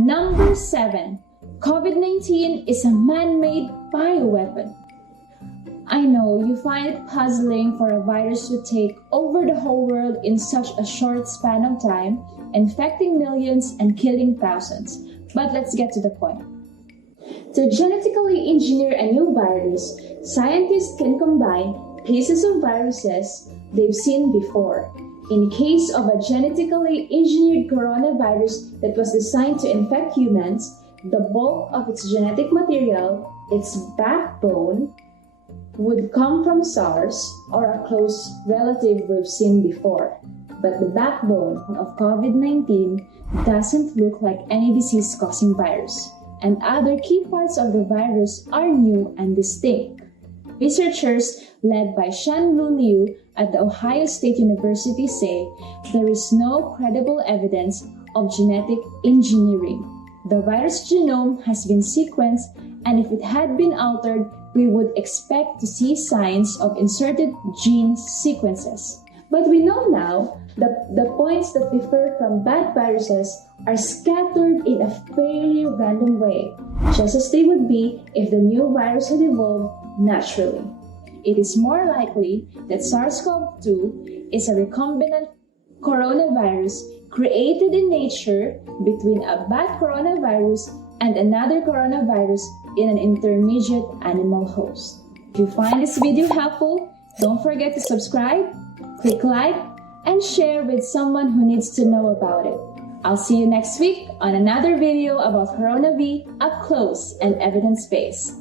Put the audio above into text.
Number 7. COVID-19 is a man-made bioweapon. I know you find it puzzling for a virus to take over the whole world in such a short span of time, infecting millions and killing thousands. But let's get to the point. To genetically engineer a new virus, scientists can combine pieces of viruses they've seen before. In case of a genetically engineered coronavirus that was designed to infect humans, the bulk of its genetic material, its backbone, would come from SARS or a close relative we've seen before. But the backbone of COVID-19 doesn't look like any disease-causing virus, and other key parts of the virus are new and distinct. Researchers led by Shan-Lu Liu at the Ohio State University say there is no credible evidence of genetic engineering. The virus genome has been sequenced, and if it had been altered, we would expect to see signs of inserted gene sequences. But we know now that the points that differ from bad viruses are scattered in a fairly random way, just as they would be if the new virus had evolved naturally. It is more likely that SARS-CoV-2 is a recombinant coronavirus created in nature between a bat coronavirus and another coronavirus in an intermediate animal host. If you find this video helpful, don't forget to subscribe, click like, and share with someone who needs to know about it. I'll see you next week on another video about coronavirus up close and evidence-based.